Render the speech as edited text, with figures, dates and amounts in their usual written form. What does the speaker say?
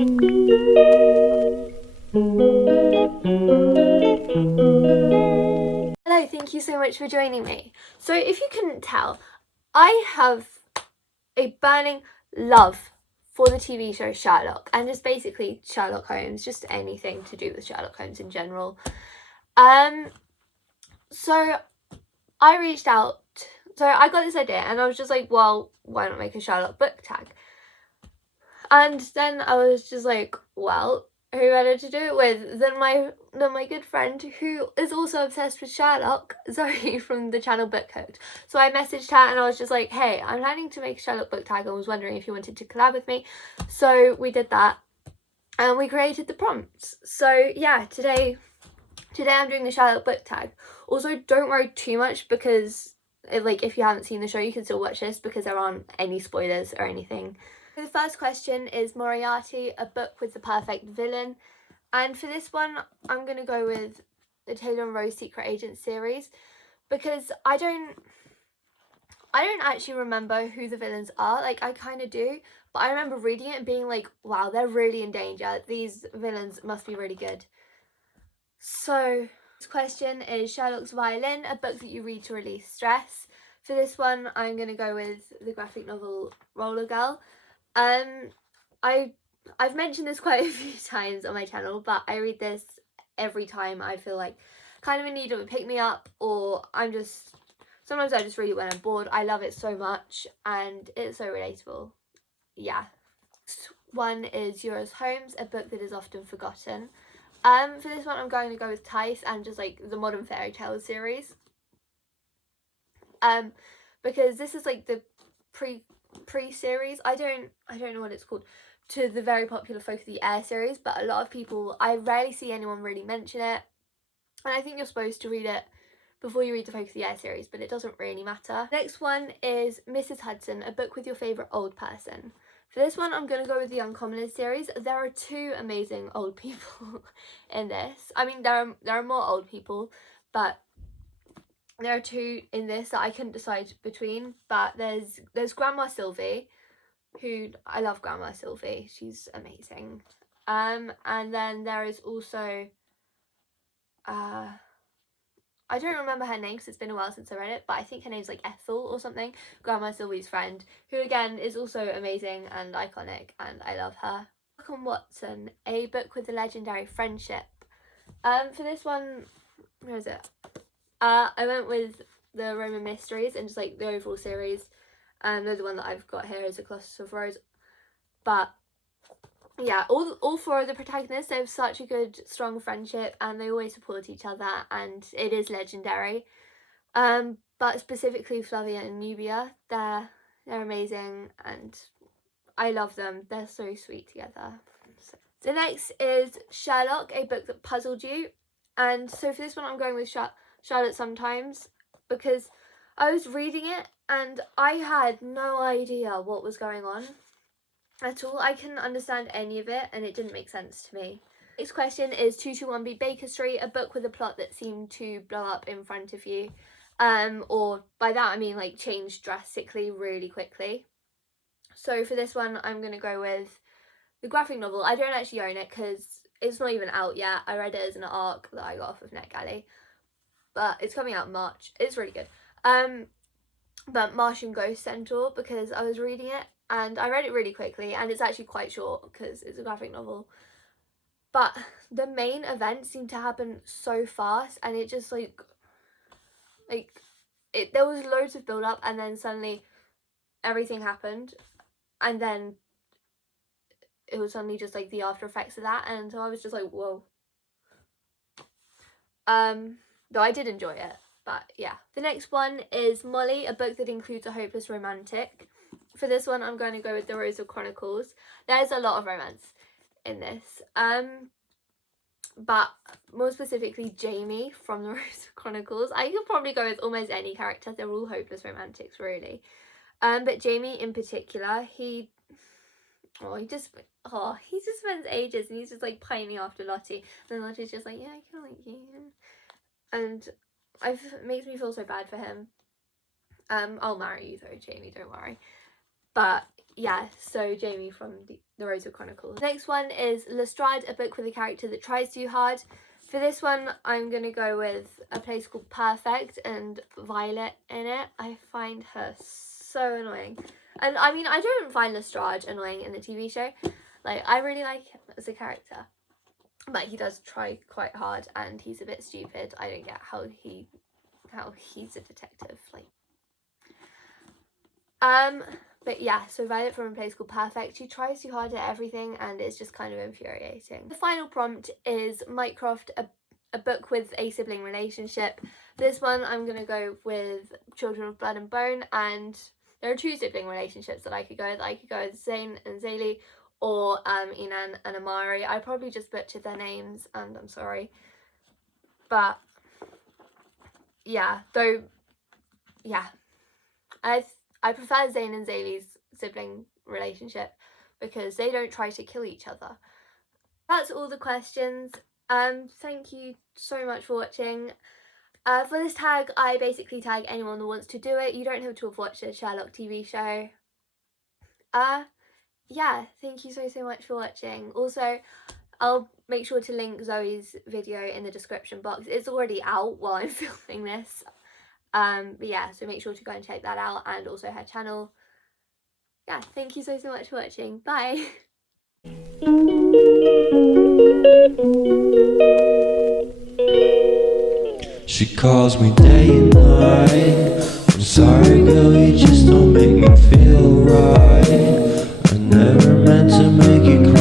Hello, thank you so much for joining me. So if you couldn't tell, I have a burning love for the TV show Sherlock, and just basically Sherlock Holmes, just anything to do with Sherlock Holmes in general. So I reached out, so I got this idea and I was just like, well, why not make a Sherlock book tag? And then I was just like, well, who better to do it with than my good friend who is also obsessed with Sherlock, Zoe from the channel Book Hooked. So I messaged her and I was just like, hey, I'm planning to make a Sherlock book tag. I was wondering if you wanted to collab with me. So we did that and we created the prompts. So yeah, today I'm doing the Sherlock book tag. Also, don't worry too much because if you haven't seen the show, you can still watch this because there aren't any spoilers or anything. The first question is Moriarty, a book with the perfect villain. And for this one, I'm going to go with the Taylor and Rose Secret Agent series because I don't actually remember who the villains are. Like, I kind of do, but I remember reading it and being like, wow, they're really in danger. These villains must be really good. So, this question is Sherlock's Violin, a book that you read to release stress. For this one, I'm going to go with the graphic novel Roller Girl. I've mentioned this quite a few times on my channel, but I read this every time I feel like kind of in need of a pick-me-up, or sometimes I just read it when I'm bored. I love it so much and it's so relatable. Yeah. Next one is Euros Holmes, a book that is often forgotten. For this one I'm going to go with Tice and just like the Modern Fairy Tale series. Because this is like the pre-series. I don't know what it's called, to the very popular Folk of the Air series, but a lot of people, I rarely see anyone really mention it, and I think you're supposed to read it before you read the Folk of the Air series, but it doesn't really matter. Next one is Mrs. Hudson, a book with your favourite old person. For this one I'm going to go with the Uncommoners series. There are two amazing old people in this. I mean, there are more old people, but there are two in this that I couldn't decide between. But there's Grandma Sylvie, who I love. Grandma Sylvie, she's amazing. And then there is also I don't remember her name because it's been a while since I read it, but I think her name's like Ethel or something, Grandma Sylvie's friend, who again is also amazing and iconic, and I love her. Malcolm Watson, a book with a legendary friendship. For this one, where is it? I went with the Roman Mysteries and just like the overall series. They're the one that I've got here is A Colossus of Rhodes. But yeah, all four of the protagonists, they have such a good, strong friendship and they always support each other and it is legendary. But specifically Flavia and Nubia, they're amazing and I love them. They're so sweet together. So next is Sherlock, a book that puzzled you. And so for this one I'm going with Charlotte Sometimes, because I was reading it and I had no idea what was going on at all. I couldn't understand any of it and it didn't make sense to me. Next question is 221B Baker Street, a book with a plot that seemed to blow up in front of you. Or by that I mean like change drastically really quickly. So for this one I'm going to go with the graphic novel. I don't actually own it because it's not even out yet. I read it as an ARC that I got off of NetGalley, but it's coming out in March. It's really good. But Martian Ghost Centaur, because I was reading it and I read it really quickly and it's actually quite short because it's a graphic novel, but the main event seemed to happen so fast and it just there was loads of build up and then suddenly everything happened and then it was suddenly just like the after effects of that, and so I was just like, whoa. Though I did enjoy it, but yeah. The next one is Molly, a book that includes a hopeless romantic. For this one I'm going to go with the Rosa Chronicles. There's a lot of romance in this, but more specifically Jamie from the Rosa Chronicles. I could probably go with almost any character. They're all hopeless romantics really, but Jamie in particular, he just spends ages and he's just like pining after Lottie, and then Lottie's just like, yeah, I kind of like you, and it makes me feel so bad for him. I'll marry you though, Jamie, don't worry. But yeah, so Jamie from the Rosewood Chronicles. Next one is Lestrade, a book with a character that tries too hard. For this one, I'm going to go with A Place Called Perfect and Violet in it. I find her so annoying. And I mean, I don't find Lestrade annoying in the TV show. Like, I really like him as a character. But he does try quite hard and he's a bit stupid. I don't get how he's a detective. Like, but yeah, so Violet from A Place Called Perfect, she tries too hard at everything and it's just kind of infuriating. The final prompt is Mycroft, a book with a sibling relationship. This one I'm going to go with Children of Blood and Bone, and there are two sibling relationships that I could go with. I could go with Zayn and Zaylee, or Inan and Amari. I probably just butchered their names and I'm sorry. But yeah, though, yeah. I prefer Zayn and Zaylee's sibling relationship because they don't try to kill each other. That's all the questions. Thank you so much for watching. For this tag, I basically tag anyone that wants to do it. You don't have to have watched a Sherlock TV show. Yeah, thank you so much for watching. Also, I'll make sure to link Zoe's video in the description box. It's already out while I'm filming this. But yeah, so make sure to go and check that out, and also her channel. Yeah, thank you so much for watching. Bye. She calls me day and night. I'm sorry girl, you just don't make me feel right. I never meant to make you cry.